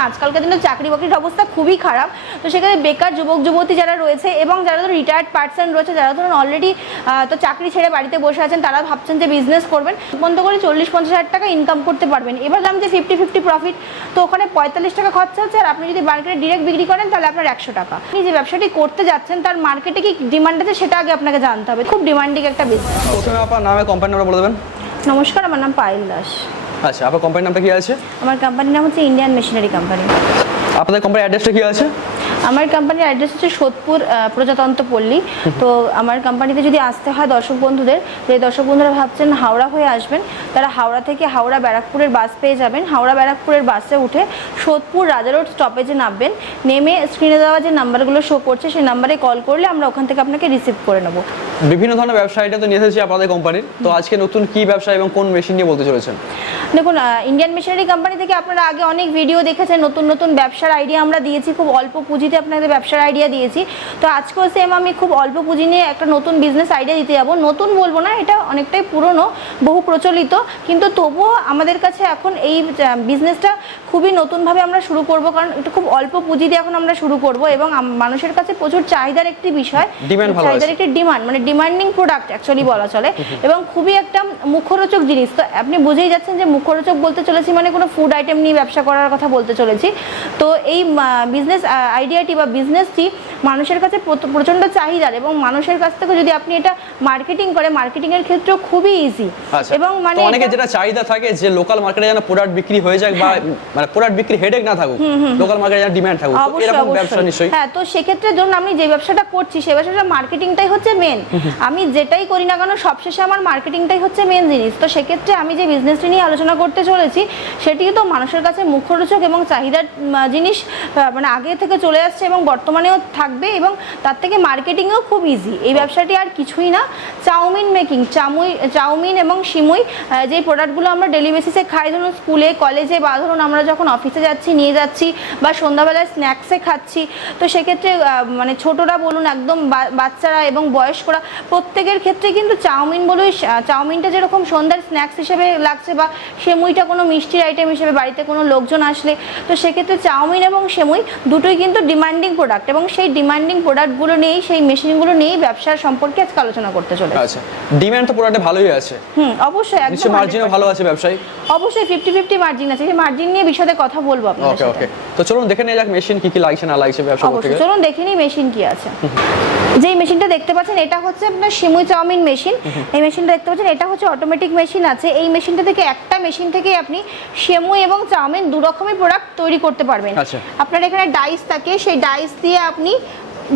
কারণ আজকালকার দিনে চাকরি বাকরির অবস্থা খুবই খারাপ। তো সেখানে বেকার যুবক যুবতী যারা রয়েছে এবং যারা ধরুন রিটায়ার্ড পার্সন রয়েছে যারা ধরুন অলরেডি তো চাকরি ছেড়ে বাড়িতে বসে আছেন তারা ভাবছেন যে বিজনেস করবেন। বন্ধ করে চল্লিশ পঞ্চাশ হাজার টাকা ইনকাম করতে পারবেন। এবার দাম যে ফিফটি ফিফটি প্রফিট তো ওখানে পঁয়তাল্লিশ টাকা খরচা হচ্ছে আর আপনি যদি মার্কেটে ডিরেক্ট বিক্রি করেন তাহলে আপনার একশো টাকা। আপনি যে ব্যবসাটি করতে যাচ্ছেন তার মার্কেটে কি ডিমান্ড আছে সেটা আগে আপনাকে জানতে হবে। খুব ডিমান্ডিং একটা বিজনেস প্রথমে আপনার নামে কোম্পানি নামটা বলে দেবেন। নমস্কার আমার নাম পায়েল দাস। আচ্ছা আপনার কোম্পানির নামটা কি আছে? আমার কোম্পানির নাম হচ্ছে ইন্ডিয়ান মেশিনারি কোম্পানি আপনাদের কোম্পানির অ্যাড্রেসটা কি আছে? আমার কোম্পানির অ্যাড্রেস হচ্ছে সোদপুর প্রজাতন্ত্র পল্লী। তো আমার কোম্পানিতে যদি আসতে হয় দর্শক বন্ধুদের যে দর্শক বন্ধুরা ভাবছেন হাওড়া হয়ে আসবেন তারা হাওড়া থেকে হাওড়া ব্যারাকপুরের বাস পেয়ে যাবেন। হাওড়া ব্যারাকপুরের বাসে উঠে সোদপুর রাজা রোড স্টপেজে নামবেন। নেমে স্ক্রিনে দেওয়া যে নাম্বারগুলো শো করছে সেই নাম্বারে কল করলে আমরা ওখান থেকে আপনাকে রিসিভ করে নেব। বিভিন্ন ধরনের ব্যবসা এটা তো নিয়ে এসেছি আপনাদের কোম্পানির তো আজকে নতুন কি ব্যবসা এবং কোন মেশিন নিয়ে বলতে চলেছেন? দেখুন ইন্ডিয়ান মেশিনারি কোম্পানি থেকে আপনারা আগে অনেক ভিডিও দেখেছেন নতুন নতুন ব্যবসার আইডিয়া আমরা দিয়েছি খুব অল্প পুঁজিতে আপনাদের ব্যবসার আইডিয়া দিয়েছি। তো আজকেও সেম আমি খুব অল্প পুঁজি নিয়ে একটা নতুন বিজনেস আইডিয়া দিতে যাব। নতুন বলব না এটা অনেকটাই পুরনো বহু প্রচলিত কিন্তু তবুও আমাদের কাছে এখন এই বিজনেসটা খুবই নতুনভাবে আমরা শুরু করব কারণ এটা খুব অল্প পুঁজি দিয়ে এখন আমরা শুরু করব এবং মানুষের কাছে প্রচুর চাহিদার একটি বিষয়। চাহিদার একটি ডিমান্ড মানে ডিমান্ডিং প্রোডাক্ট অ্যাকচুয়ালি বলা চলে। এবং খুবই একটা মুখরোচক জিনিস। তো আপনি বুঝেই যাচ্ছেন যে মুখরোচক বলতে চলেছি মানে কোনো ফুড আইটেম নিয়ে ব্যবসা করার কথা বলতে চলেছি। তো এই বিজনেস আইডিয়াটি বা বিজনেসটি মানুষের কাছে প্রচণ্ড চাহিদার এবং মানুষের কাছ থেকে যদি আপনি এটা মার্কেটিং করে মার্কেটিং এর ক্ষেত্রে খুবই ইজি আচ্ছা এবং মানে অনেকে যেটা চাহিদা থাকে যে লোকাল মার্কেটে যেন প্রোডাক্ট বিক্রি হয়ে যায় বা মানে প্রোডাক্ট বিক্রি হেডেক না থাকুক লোকাল মার্কেটে যেন ডিমান্ড থাকুক। এরকম ব্যবসা নিশ্চয়ই। হ্যাঁ তো সেক্ষেত্রে ধরুন আমি যে ব্যবসাটা করছি সেই ব্যবসাটা মার্কেটিংটাই হচ্ছে মেন আমি যেটাই করি না কেন সবশেষে আমার মার্কেটিংটাই হচ্ছে মেন জিনিস। তো সেক্ষেত্রে আমি যে বিজনেসটি নিয়ে আলোচনা করতে চলেছি, সেটি তো মানুষের কাছে মুখরোচক এবং চাহিদার জিনিস মানে আগে থেকে চলে আসছে এবং বর্তমানেও থাকবে এবং তার থেকে মার্কেটিংও খুব ইজি এই ব্যবসাটি আর কিছুই না। চাউমিন মেকিং চামুই, চাউমিন এবং সিমুই যে প্রোডাক্টগুলো আমরা ডেলি বেসিসে খাই, ধরুন স্কুলে কলেজে বা ধরুন আমরা যখন অফিসে যাচ্ছি, নিয়ে যাচ্ছি বা সন্ধ্যাবেলায় স্ন্যাক্সে খাচ্ছি, তো সেক্ষেত্রে মানে ছোটরা বলুন একদম বাচ্চারা এবং বয়স্করা, প্রত্যেকের ক্ষেত্রে কিন্তু চাউমিন বলুন চাউমিনটা যেরকম সন্ধ্যার স্ন্যাক্স হিসেবে লাগছে বা সেমুইটা কোনো মিষ্টির আইটেম হিসেবে বাড়িতে কোনো লোকজন আসলে তো সেক্ষেত্রে চাউমিন এবং সেমুই দুটোই কিন্তু ডিমান্ডিং প্রোডাক্ট এবং সেই ডিমান্ডিং প্রোডাক্টগুলো নিয়েই সেই মেশিনগুলো নিয়েই ব্যবসার সম্পর্কে আজকে আলোচনা করতে চলে আচ্ছা ডিমান্ড তো প্রোডাক্টে ভালোই আছে। হুম অবশ্যই একদম মার্জিনও ভালো আছে ব্যবসায়ী? অবশ্যই ফিফটি ফিফটি মার্জিন আছে। সেই মার্জিন নিয়ে বিষয়ে কথা বলব আপনাদের ওকে সাথে। ওকে তো চলুন দেখে নিয়ে যাক মেশিন কি কি লাগছে না লাগছে ব্যবসা করতে গেলে চলুন দেখে নিই মেশিন কি আছে। যেই মেশিনটা দেখতে পাচ্ছেন এটা হচ্ছে আপনার সিমুই চাউমিন মেশিন এই মেশিনটা দেখতে পাচ্ছেন এটা হচ্ছে অটোমেটিক মেশিন আছে। এই মেশিনটা থেকে একটা মেশিন থেকে আপনি সেমুই এবং চাউমিন দু রকমের প্রোডাক্ট তৈরি করতে পারবেন। আচ্ছা। আপনার এখানে ডাইস থাকে সেই ডাইস দিয়ে আপনি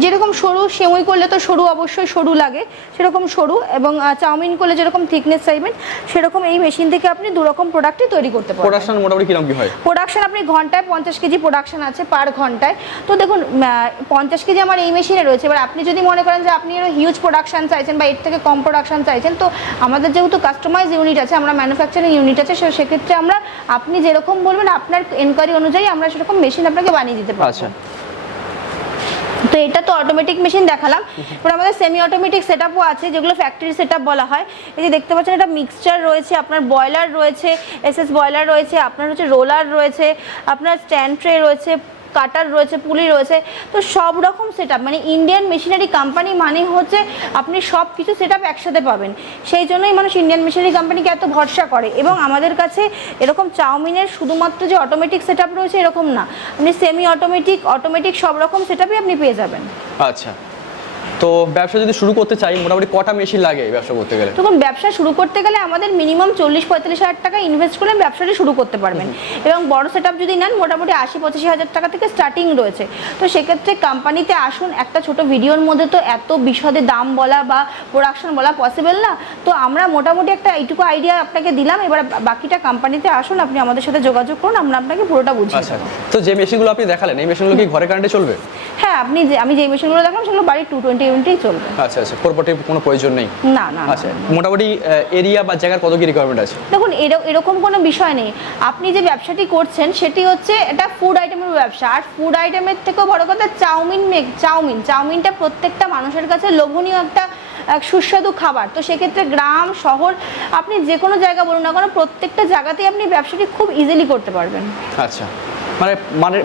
যেরকম সরু সেমুই করলে তো সরু অবশ্যই সরু লাগে। সেরকম সরু এবং চাউমিন করলে যেরকম থিকনেস চাইবেন সেরকম এই মেশিন থেকে আপনি দু রকম প্রোডাক্টই তৈরি করতে পারবেন। প্রোডাকশন মোটামুটি কীরকম কি হয়? প্রোডাকশন আপনি ঘন্টায় পঞ্চাশ কেজি প্রোডাকশন আছে পার ঘন্টায়। তো দেখুন পঞ্চাশ কেজি আমার এই মেশিনে রয়েছে। এবার আপনি যদি মনে করেন যে আপনি এর হিউজ প্রোডাকশন চাইছেন বা এর থেকে কম প্রোডাকশন চাইছেন তো আমাদের যেহেতু কাস্টমাইজ ইউনিট আছে আমরা ম্যানুফ্যাকচারিং ইউনিট আছে সেক্ষেত্রে আমরা আপনি যেরকম বলবেন আপনার এনকোয়ারি অনুযায়ী আমরা সেরকম মেশিন আপনাকে বানিয়ে দিতে পারব। আচ্ছা। তো এটা তো অটোমেটিক মেশিন দেখালাম। এবার আমাদের সেমি অটোমেটিক সেটআপও আছে, যেগুলো ফ্যাক্টরি সেটআপ বলা হয়। এই যে দেখতে পাচ্ছেন এটা মিক্সচার রয়েছে, আপনার বয়লার রয়েছে এসএস বয়লার রয়েছে, আপনার হচ্ছে রোলার রয়েছে, আপনার স্ট্যান্ড ট্রে রয়েছে কাটার রয়েছে, পুলি রয়েছে, তো সব রকম সেট মানে ইন্ডিয়ান মেশিনারি কোম্পানি মানে হচ্ছে আপনি সব কিছু সেট একসাথে পাবেন। সেই জন্যই মানুষ ইন্ডিয়ান মেশিনারি কোম্পানিকে এত ভরসা করে এবং আমাদের কাছে এরকম চাউমিনের শুধুমাত্র যে অটোমেটিক সেট রয়েছে এরকম না, আপনি সেমি অটোমেটিক অটোমেটিক সব রকম সেট আপনি পেয়ে যাবেন। আচ্ছা। তো ব্যবসা যদি শুরু করতে চাই মোটামুটি কটা মেশিন লাগে ব্যবসা করতে গেলে? তখন ব্যবসা শুরু করতে গেলে আমাদের মিনিমাম চল্লিশ পঁয়তাল্লিশ হাজার টাকা ইনভেস্ট করে ব্যবসাটি শুরু করতে পারবেন। এবং বড় সেট যদি নেন মোটামুটি আশি পঁচাশি হাজার টাকা থেকে স্টার্টিং রয়েছে। তো সেক্ষেত্রে কোম্পানিতে আসুন একটা ছোট ভিডিওর মধ্যে তো এত বিশদে দাম বলা বা প্রোডাকশন বলা পসিবল না। তো আমরা মোটামুটি একটা এইটুকু আইডিয়া আপনাকে দিলাম এবার বাকিটা কোম্পানিতে আসুন আপনি আমাদের সাথে যোগাযোগ করুন আমরা আপনাকে পুরোটা বুঝিয়ে আচ্ছা। তো যে মেশিনগুলো আপনি দেখালেন এই মেশিনগুলো কি ঘরে কারেন্টে চলবে? হ্যাঁ আপনি যে আমি যে মেশিনগুলো দেখলাম সেগুলো বাড়ির টু টোয়েন্টি ইউনিটেই চলবে। আচ্ছা আচ্ছা প্রপার্টির কোনো প্রয়োজন নেই? না না আচ্ছা মোটামুটি এরিয়া বা জায়গার কত কি রিকোয়ারমেন্ট আছে? দেখুন এর- এরকম কোনো বিষয় নেই। আপনি যে ব্যবসাটি করছেন সেটি হচ্ছে এটা ফুড আইটেমের ব্যবসা। আর ফুড আইটেমের থেকেও বড় কথা চাউমিন মেক চাউমিন চাউমিনটা প্রত্যেকটা মানুষের কাছে লোভনীয় একটা এক সুস্বাদু খাবার। তো সেক্ষেত্রে গ্রাম শহর আপনি যে কোনো জায়গা বলুন না কেন প্রত্যেকটা জায়গাতেই আপনি ব্যবসাটি খুব ইজিলি করতে পারবেন। আচ্ছা। মানে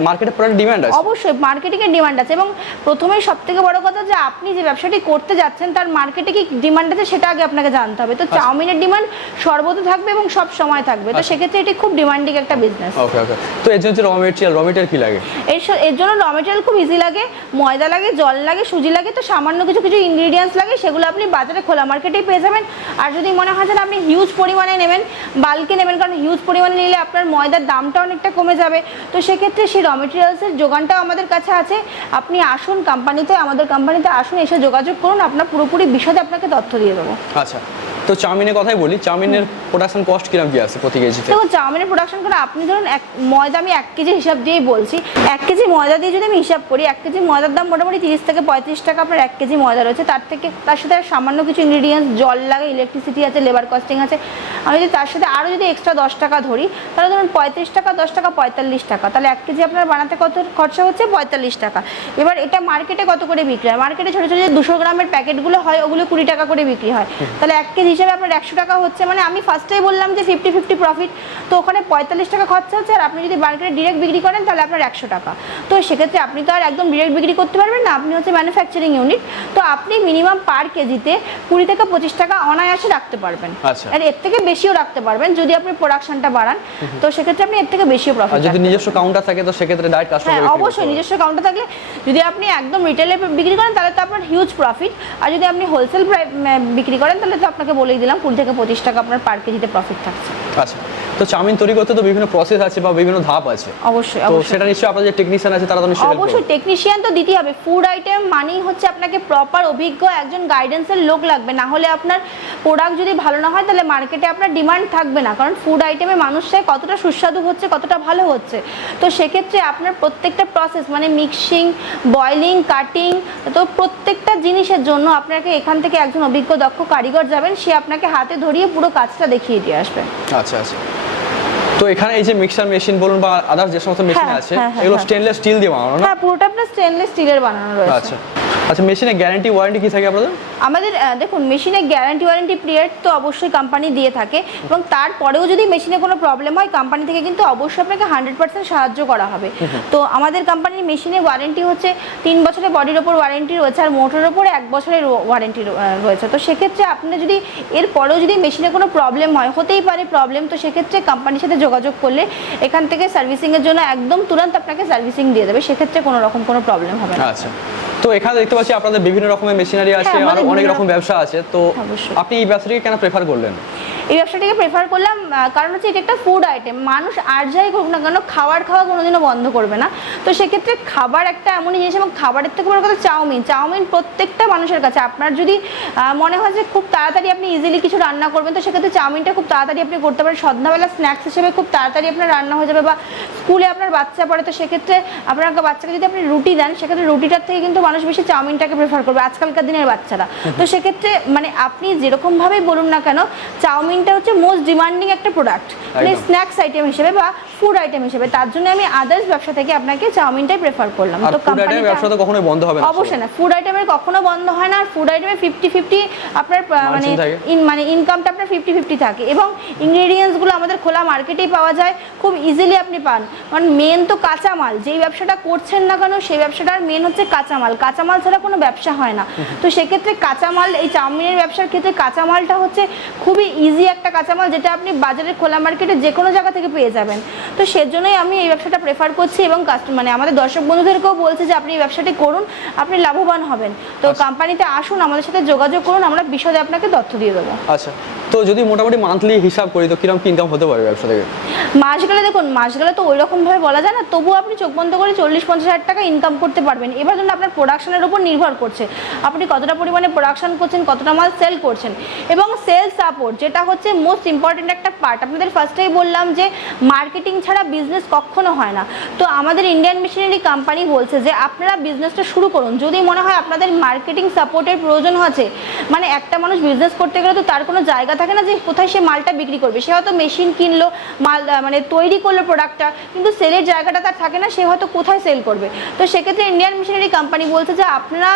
মার্কেটে প্রোডাক্ট ডিমান্ড আছে? অবশ্যই মার্কেটিং এর ডিমান্ড আছে এবং প্রথমেই সব থেকে বড় কথা যে আপনি যে ব্যবসাটি করতে যাচ্ছেন তার মার্কেটে কি ডিমান্ড আছে সেটা আগে আপনাকে জানতে হবে। তো চাউমিনের ডিমান্ড সর্বদা থাকবে এবং সব সময় থাকবে। তো আচ্ছা। সেক্ষেত্রে এটি খুব ডিমান্ডিং একটা বিজনেস ওকে ওকে তো এর জন্য র মেটেরিয়াল র মেটেরিয়াল কি লাগে? এর এর জন্য র মেটেরিয়াল খুব ইজি লাগে। ময়দা লাগে জল লাগে সুজি লাগে তো সামান্য কিছু কিছু ইনগ্রিডিয়েন্টস লাগে সেগুলো আপনি বাজারে খোলা মার্কেটেই পেয়ে যাবেন। আর যদি মনে হয় যে আপনি হিউজ পরিমাণে নেবেন বালকে নেবেন কারণ হিউজ পরিমাণে নিলে আপনার ময়দার দামটা অনেকটা কমে যাবে। তো সেক্ষেত্রে সেই র মেটেরিয়ালসের যোগানটা আমাদের কাছে আছে। আপনি আসুন কোম্পানিতে আমাদের কোম্পানিতে আসুন, এসে যোগাযোগ করুন। আপনার পুরোপুরি বিশদে আপনাকে তথ্য দিয়ে দেবো। আচ্ছা। তো চাউমিনের কথাই বলি চাউমিনের প্রোডাকশন কস্ট কীরকম কি আছে প্রতি কেজিতে? দেখুন চাউমিনের প্রোডাকশন করে আপনি ধরুন এক ময়দা আমি এক কেজি হিসাব দিয়েই বলছি এক কেজি ময়দা দিয়ে যদি আমি হিসাব করি এক কেজি ময়দার দাম মোটামুটি তিরিশ থেকে পঁয়ত্রিশ টাকা আপনার এক কেজি ময়দা রয়েছে। তার থেকে তার সাথে আর সামান্য কিছু ইনগ্রিডিয়েন্টস জল লাগে ইলেকট্রিসিটি আছে লেবার কস্টিং আছে। আমি যদি তার সাথে আরও যদি এক্সট্রা দশ টাকা ধরি তাহলে ধরুন পঁয়ত্রিশ টাকা দশ টাকা পঁয়তাল্লিশ টাকা। তাহলে এক কেজি আপনার বানাতে কত খরচা হচ্ছে? পঁয়তাল্লিশ টাকা। এবার এটা মার্কেটে কত করে বিক্রি হয়? মার্কেটে ছোটো ছোটো যে দুশো গ্রামের প্যাকেটগুলো হয় ওগুলো কুড়ি টাকা করে বিক্রি হয়। তাহলে এক কেজি হিসেবে আপনার একশো টাকা হচ্ছে। মানে আমি ফার্স্টেই বললাম যে ফিফটি ফিফটি প্রফিট তো ওখানে পঁয়তাল্লিশ টাকা খরচা হচ্ছে আর আপনি যদি মার্কেটে ডিরেক্ট বিক্রি করেন তাহলে আপনার একশো টাকা। তো সেক্ষেত্রে আপনি তো আর একদম ডিরেক্ট বিক্রি করতে পারবেন না আপনি হচ্ছে ম্যানুফ্যাকচারিং ইউনিট তো আপনি মিনিমাম পার কেজিতে কুড়ি থেকে পঁচিশ টাকা অনায়াসে রাখতে পারবেন। আচ্ছা। আর এর থেকে বেশিও রাখতে পারবেন যদি আপনি প্রোডাকশনটা বাড়ান। তো সেক্ষেত্রে আপনি এর থেকে বেশিও প্রফিট যদি নিজস্ব কাউন্টার থাকে তো সেক্ষেত্রে ডাইরেক্ট হ্যাঁ অবশ্যই নিজস্ব কাউন্টার থাকলে যদি আপনি একদম রিটেলে বিক্রি করেন তাহলে তো আপনার হিউজ প্রফিট আর যদি আপনি হোলসেল বিক্রি করেন তাহলে তো আপনাকে বলেই দিলাম কুড়ি থেকে পঁচিশ টাকা আপনার পার কেজিতে প্রফিট থাকছে। আচ্ছা। তো চাউমিন তৈরি করতে তো বিভিন্ন প্রসেস আছে বা বিভিন্ন ধাপ আছে। অবশ্যই তো সেটা নিশ্চয়ই আপনাদের যে টেকনিশিয়ান আছে তারা তো নিশ্চয়ই অবশ্যই টেকনিশিয়ান তো দিতেই হবে। ফুড আইটেম মানেই হচ্ছে আপনাকে প্রপার অভিজ্ঞ একজন গাইডেন্সের লোক লাগবে। না হলে আপনার প্রোডাক্ট যদি ভালো না হয় তাহলে মার্কেটে আপনার ডিমান্ড থাকবে না। কারণ ফুড আইটেমে মানুষ চায় কতটা সুস্বাদু হচ্ছে কতটা ভালো হচ্ছে। তো সেক্ষেত্রে আপনার প্রত্যেকটা প্রসেস মানে মিক্সিং বয়লিং কাটিং তো প্রত্যেকটা জিনিসের জন্য আপনাকে এখান থেকে একজন অভিজ্ঞ দক্ষ কারিগর যাবেন। সে আপনাকে হাতে ধরিয়ে পুরো কাজটা দেখিয়ে দিয়ে আসবে। আচ্ছা আচ্ছা। তো এখানে এই যে মিক্সার মেশিন বলুন বা আদার্স যে সমস্ত মেশিন হ্যাঁ, আছে হ্যাঁ, হ্যাঁ, এগুলো। স্টেনলেস স্টিল দিয়ে বানানো না? হ্যাঁ পুরোটা আপনার স্টেনলেস স্টিলের বানানো রয়েছে। আচ্ছা। আচ্ছা মেশিনের গ্যারান্টি ওয়ারেন্টি কি থাকে আপনাদের? আমাদের দেখুন মেশিনে গ্যারান্টি ওয়ারেন্টি পিরিয়ড তো অবশ্যই কোম্পানি দিয়ে থাকে এবং তারপরেও যদি মেশিনে কোনো প্রবলেম হয় কোম্পানি থেকে কিন্তু অবশ্যই আপনাকে হান্ড্রেড পার্সেন্ট সাহায্য করা হবে। তো আমাদের কোম্পানির মেশিনে ওয়ারেন্টি হচ্ছে তিন বছরের বডির ওপর ওয়ারেন্টি রয়েছে আর মোটরের ওপর এক বছরের ওয়ারেন্টি রয়েছে। তো সেক্ষেত্রে আপনি যদি এর পরেও যদি মেশিনে কোনো প্রবলেম হয় হতেই পারে প্রবলেম তো সেক্ষেত্রে কোম্পানির সাথে যোগাযোগ করলে এখান থেকে সার্ভিসিংয়ের জন্য একদম তুরন্ত আপনাকে সার্ভিসিং দিয়ে দেবে। সেক্ষেত্রে কোনো রকম কোনো প্রবলেম হবে না। আচ্ছা। এখানে দেখতে পাচ্ছি আপনাদের বিভিন্ন রকমের মেশিনারি আছে আর অনেক রকম ব্যবসা আছে। তো আপনি এই ব্যবসাটিকে কেন প্রেফার করলেন? এই ব্যবসাটাকে প্রেফার করলাম কারণ হচ্ছে এটা একটা ফুড আইটেম মানুষ আর যাই করুক না কেন খাবার খাওয়া কোনোদিনও বন্ধ করবে না। তো সেক্ষেত্রে খাবার একটা এমনই জিনিস, এবং খাবারের থেকে বড় কথা চাউমিন। চাউমিন প্রত্যেকটা মানুষের কাছে। আপনার যদি মনে হয় যে খুব তাড়াতাড়ি আপনি ইজিলি কিছু রান্না করবেন, তো সেক্ষেত্রে চাউমিনটা খুব তাড়াতাড়ি আপনি করতে পারেন। সন্ধ্যাবেলা স্ন্যাক্স হিসেবে খুব তাড়াতাড়ি আপনার রান্না হয়ে যাবে, বা স্কুলে আপনার বাচ্চা পড়ে, তো সেক্ষেত্রে আপনার বাচ্চাকে যদি আপনি রুটি দেন, সেক্ষেত্রে রুটিটার থেকে কিন্তু মানুষ বেশি চাউমিনটাকে প্রেফার করবে, আজকালকার দিনের বাচ্চারা। তো সেক্ষেত্রে মানে আপনি যেরকমভাবেই বলুন না কেন চাউমিনটা হচ্ছে মোস্ট ডিমান্ডিং একটা প্রোডাক্ট মানে স্ন্যাক্স আইটেম হিসেবে বা ফুড আইটেম হিসেবে তার জন্য আমি আদার্স ব্যবসা থেকে আপনাকে চাউমিনটাই প্রেফার করলাম। তো আইটেমের ব্যবসা তো কখনোই বন্ধ হবে না অবশ্যই না ফুড আইটেমের কখনো বন্ধ হয় না আর ফুড আইটেমে ফিফটি ফিফটি আপনার মানে ইন মানে ইনকামটা আপনার ফিফটি ফিফটি থাকে। এবং ইনগ্রেডিয়েন্টসগুলো আমাদের খোলা মার্কেটেই পাওয়া যায় খুব ইজিলি আপনি পান। কারণ মেন তো কাঁচামাল যেই ব্যবসাটা করছেন না কেন সেই ব্যবসাটার মেন হচ্ছে কাঁচামাল। কাঁচামাল ছাড়া কোনো ব্যবসা হয় না। তো সেক্ষেত্রে কাঁচামাল এই চাউমিনের ব্যবসার ক্ষেত্রে কাঁচামালটা হচ্ছে খুবই ইজি একটা কাঁচামাল যেটা আপনি বাজারের খোলা মার্কেটে যে কোনো জায়গা থেকে পেয়ে যাবেন। তো সেজন্যই আমি এই ব্যবসাটা প্রেফার করছি এবং মানে আমাদের দর্শক বন্ধুদেরকেও বলছি যে আপনি এই ব্যবসাটি করুন আপনি লাভবান হবেন। তো কোম্পানিতে আসুন আমাদের সাথে যোগাযোগ করুন আমরা বিশদে আপনাকে তথ্য দিয়ে দেবো। আচ্ছা। তো যদি মোটামুটি মান্থলি হিসাব করি, তো কীরকম ইনকাম হতে পারে ব্যবসা থেকে? মাস গেলে দেখুন মাস গেলে তো ওই রকম ভাবে বলা যায় না, তবুও আপনি চোখ বন্ধ করে চল্লিশ পঞ্চাশ হাজার টাকা ইনকাম করতে পারবেন। এবার জন্য আপনার প্রোডাকশনের উপর নির্ভর করছে। আপনি কতটা পরিমাণে প্রোডাকশন করছেন, কতটা মাল সেল করছেন। এবং সেল সাপোর্ট যেটা হচ্ছে মোস্ট ইম্পর্টেন্ট একটা পার্ট আপনাদের ফার্স্টেই বললাম যে মার্কেটিং ছাড়া বিজনেস কখনো হয় না। তো আমাদের ইন্ডিয়ান মেশিনারি কোম্পানি বলছে যে, আপনারা বিজনেসটা শুরু করুন। যদি মনে হয় আপনাদের মার্কেটিং সাপোর্টের প্রয়োজন আছে মানে একটা মানুষ বিজনেস করতে গেলে তো তার কোনো জায়গা থাকে না যে কোথায় সে মালটা বিক্রি করবে। সে হয়তো মেশিন কিনলো, মাল মানে তৈরি করল প্রোডাক্টটা কিন্তু সেলের জায়গাটা তার থাকে না, সে হয়তো কোথায় সেল করবে। তো সেক্ষেত্রে ইন্ডিয়ান মেশিনারি কোম্পানি বলছে যে আপনারা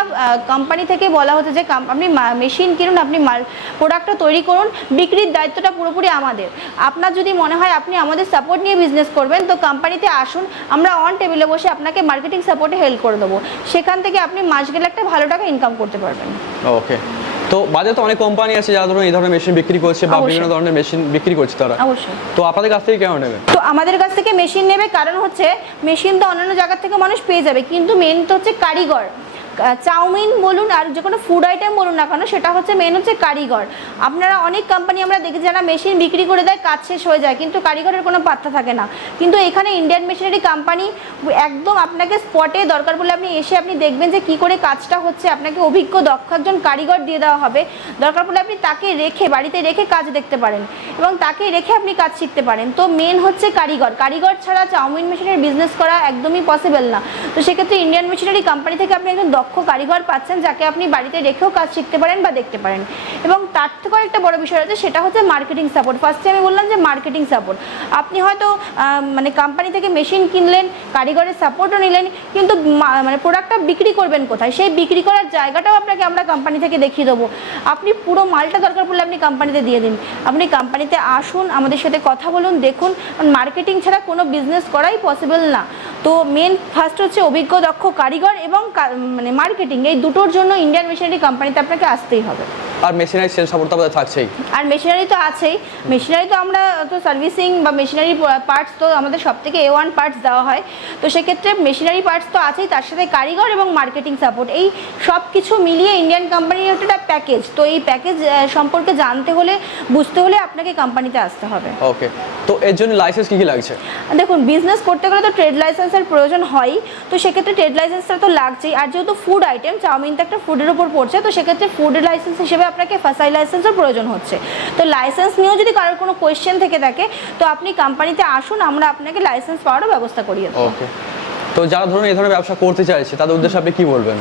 কোম্পানি থেকে বলা হচ্ছে যে আপনি মেশিন কিনুন, আপনি মাল প্রোডাক্টটা তৈরি করুন, বিক্রির দায়িত্বটা পুরোপুরি আমাদের। আপনার যদি মনে হয় আপনি আমাদের সাপোর্ট নিয়ে বিজনেস করবেন, তো কোম্পানিতে আসুন, আমরা অন টেবিলে বসে আপনাকে মার্কেটিং সাপোর্টে হেল্প করে দেবো। সেখান থেকে আপনি মাস গেলে একটা ভালো টাকা ইনকাম করতে পারবেন। ওকে তো বাজারে তো অনেক কোম্পানি আছে যারা ধরুন এই ধরনের মেশিন বিক্রি করছে বা বিভিন্ন ধরনের মেশিন বিক্রি করছে তারা। অবশ্যই। তো আপনাদের কাছ থেকে কেন নেবে? তো আমাদের কাছ থেকে মেশিন নেবে কারণ হচ্ছে মেশিন তো অন্যান্য জায়গা থেকে মানুষ পেয়ে যাবে কিন্তু মেন তো হচ্ছে কারিগর। চাউমিন বলুন আর যে কোনো ফুড আইটেম বলুন না কেন, সেটা হচ্ছে মেন হচ্ছে কারিগর। আপনারা অনেক কোম্পানি আমরা দেখি যারা মেশিন বিক্রি করে দেয়, কাজ শেষ হয়ে যায়, কিন্তু কারিগরের কোনো পাত্তা থাকে না। কিন্তু এখানে ইন্ডিয়ান মেশিনারি কোম্পানি একদম আপনাকে স্পটে দরকার বলে আপনি এসে আপনি দেখবেন যে কি করে কাজটা হচ্ছে, আপনাকে অভিজ্ঞ, দক্ষ একজন কারিগর দিয়ে দেওয়া হবে। দরকার পড়লে আপনি তাকে রেখে, বাড়িতে রেখে কাজ দেখতে পারেন এবং তাকে রেখে আপনি কাজ শিখতে পারেন। তো মেন হচ্ছে কারিগর। কারিগর ছাড়া চাউমিন মেশিনের বিজনেস করা একদমই পসিবল না। তো সেক্ষেত্রে ইন্ডিয়ান মেশিনারি কোম্পানি থেকে আপনি একজন দক্ষ কারিগর পাচ্ছেন যাকে আপনি বাড়িতে রেখেও কাজ শিখতে পারেন বা দেখতে পারেন। এবং তার থেকেও একটা বড় বিষয় আছে, সেটা হচ্ছে মার্কেটিং সাপোর্ট ফার্স্টে আমি বললাম যে মার্কেটিং সাপোর্ট আপনি হয়তো মানে কোম্পানি থেকে মেশিন কিনলেন, কারিগরের সাপোর্টও নিলেন, কিন্তু মানে প্রোডাক্টটা বিক্রি করবেন কোথায়? সেই বিক্রি করার জায়গাটাও আপনাকে আমরা কোম্পানি থেকে দেখিয়ে দেবো। আপনি পুরো মালটা দরকার পড়লে আপনি কোম্পানিতে দিয়ে দিন। আপনি কোম্পানিতে আসুন, আমাদের সাথে কথা বলুন, দেখুন। মার্কেটিং ছাড়া কোনো বিজনেস করাই পসিবল না। তো মেন ফার্স্ট হচ্ছে অভিজ্ঞ, দক্ষ কারিগর এবং মানে মার্কেটিং এই দুটোর জন্য ইন্ডিয়ান মেশিনারি কোম্পানিতে আপনাকে আসতেই হবে। আর মেশিনারি সেল সাপোর্ট তো আমাদের থাকছেই। আর মেশিনারি তো আছেই। মেশিনারি তো আমরা তো সার্ভিসিং বা মেশিনারি পার্টস তো আমাদের সব থেকে এ ওয়ান পার্টস দেওয়া হয়। তো সেক্ষেত্রে মেশিনারি পার্টস তো আছেই তার সাথে কারিগর এবং মার্কেটিং সাপোর্ট। এই সব কিছু মিলিয়ে ইন্ডিয়ান কোম্পানির একটা প্যাকেজ তো এই প্যাকেজ সম্পর্কে জানতে হলে বুঝতে হলে আপনাকে কোম্পানিতে আসতে হবে। ওকে তো এর জন্য লাইসেন্স কি কি লাগছে? দেখুন বিজনেস করতে গেলে তো ট্রেড লাইসেন্সের প্রয়োজন হয় তো সেক্ষেত্রে ট্রেড লাইসেন্সটা তো লাগছেই। আর যেহেতু ফুড আইটেম চাউমিন তো একটা ফুডের উপর পড়ছে। তো সেক্ষেত্রে ফুড লাইসেন্স হিসেবে আপনাকে ফাসাই লাইসেন্সের প্রয়োজন হচ্ছে। তো লাইসেন্স নিয়েও যদি কারোর কোনো কোয়েশ্চেন থেকে থাকে, তো আপনি কোম্পানিতে আসুন, আমরা আপনাকে লাইসেন্স পাওয়ারও ব্যবস্থা করিয়ে দেবো। তো যারা ধরুন এই ধরনের ব্যবসা করতে চাইছে, তাদের উদ্দেশ্যে আপনি কি বলবেন?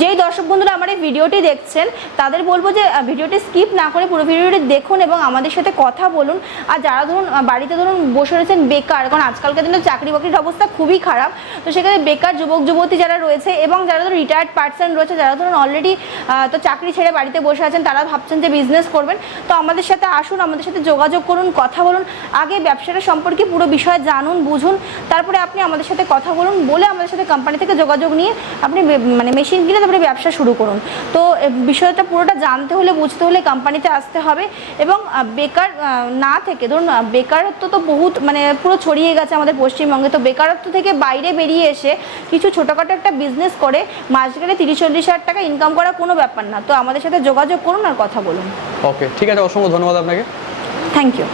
যেই দর্শক বন্ধুরা আমার এই ভিডিওটি দেখছেন, তাদের বলব যে ভিডিওটি স্কিপ না করে পুরো ভিডিওটি দেখুন এবং আমাদের সাথে কথা বলুন। আর যারা ধরুন বাড়িতে ধরুন বসে রয়েছেন বেকার, কারণ আজকালকার দিনে চাকরি বাকরির অবস্থা খুবই খারাপ, তো সেখানে বেকার যুবক যুবতী যারা রয়েছে এবং যারা ধরুন রিটায়ার্ড পার্সন রয়েছে, যারা ধরুন অলরেডি তো চাকরি ছেড়ে বাড়িতে বসে আছেন, তারা ভাবছেন যে বিজনেস করবেন। তো আমাদের সাথে আসুন, আমাদের সাথে যোগাযোগ করুন, কথা বলুন। আগে ব্যবসাটা সম্পর্কে পুরো বিষয় জানুন, বুঝুন। তারপরে আপনি আমাদের সাথে কথা বলুন। বলে আমাদের সাথে কোম্পানি থেকে যোগাযোগ নিয়ে আপনি মানে মেশিন কিনে তারপরে ব্যবসা শুরু করুন। তো বিষয়টা পুরোটা জানতে হলে বুঝতে হলে কোম্পানিতে আসতে হবে এবং বেকার না থেকে ধরুন বেকারত্ব তো বহুত মানে পুরো ছড়িয়ে গেছে আমাদের পশ্চিমবঙ্গে। তো বেকারত্ব থেকে বাইরে বেরিয়ে এসে কিছু ছোটোখাটো একটা বিজনেস করে মাস গেলে তিরিশ চল্লিশ হাজার টাকা ইনকাম করা কোনো ব্যাপার না। তো আমাদের সাথে যোগাযোগ করুন আর কথা বলুন। ওকে ঠিক আছে অসংখ্য ধন্যবাদ আপনাকে। Thank you